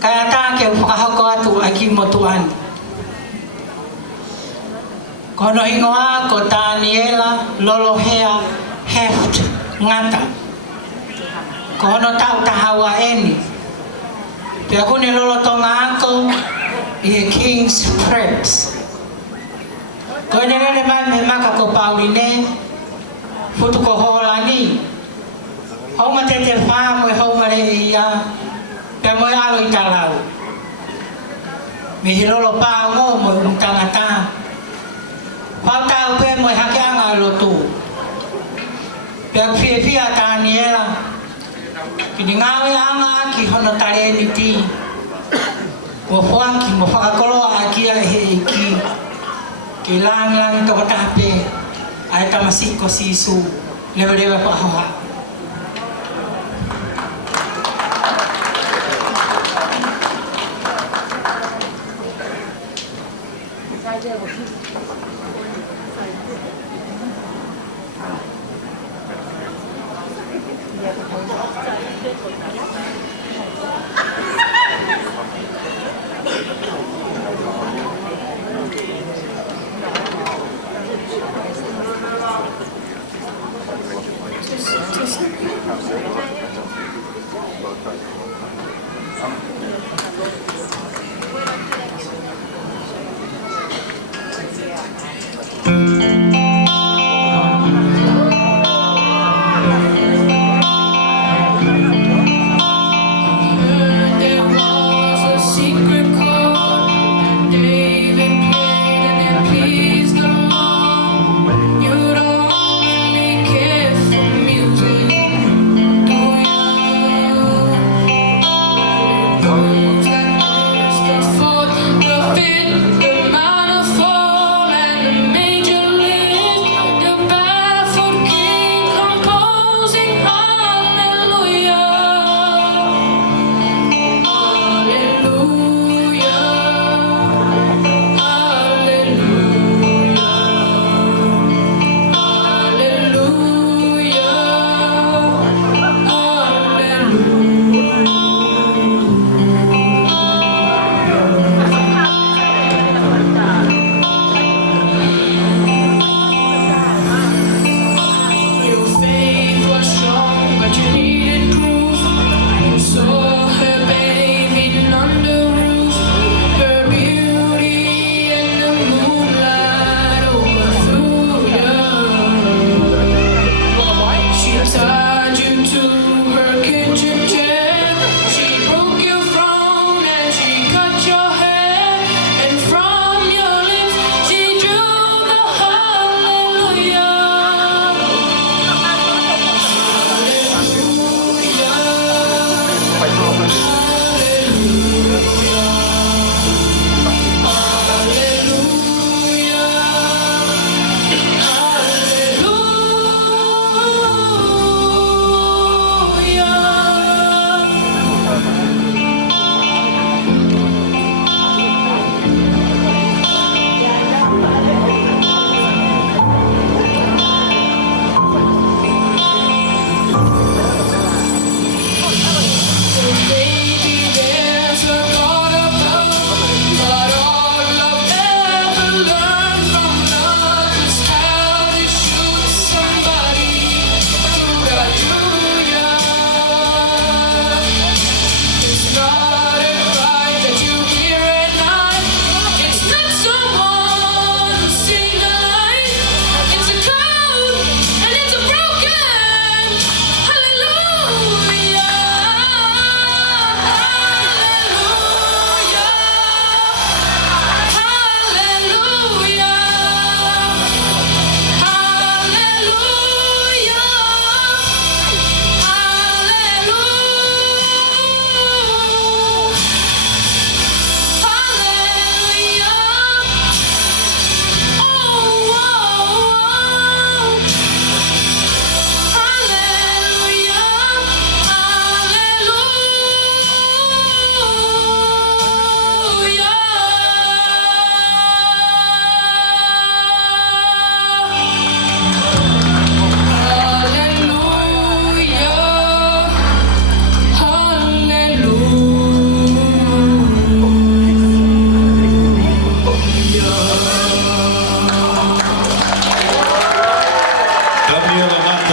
Kaya tā ke whakahoko atu ai ki motuani. Kono ingoa ko Daniela Lolohea Heft ngata. Kono tau tahawa eni. Pea kune lolo tonga ako i King's Preps. Koe nere mai me maka ko Pauline futu ko Holani. Honga te te wha moe honga re ia pea moe alo i talau. Me hi lolo pao ngō moe tangata. Pau tau pe moe hake anga lotu. Pea whia Daniela. Kini ngawe anga ki hono tare ni ti. Mo whanki mo whakakoloa a kia he ki. Ki lang toko tape. Ai tamasiko sisu. Lewa pahoha.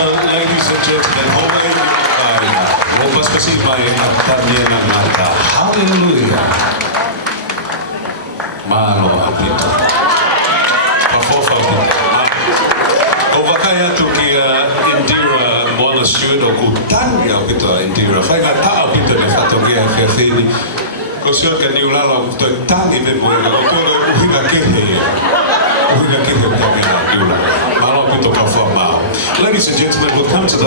ladies and gentlemen, huwag kasibay at tanya ng mata. Hallelujah! Malo apito. Pafofa po. Ovakaya to kia Indira Mola Stewart o kutanga apito Indira. Fai na ta apito ne fatogia fiafini. Kosio ka niulala to tangi ne mo ko to uhinga kehe. Uhinga kehe pa mina niula. Malo apito pa fo. Ladies and gentlemen, we'll come to the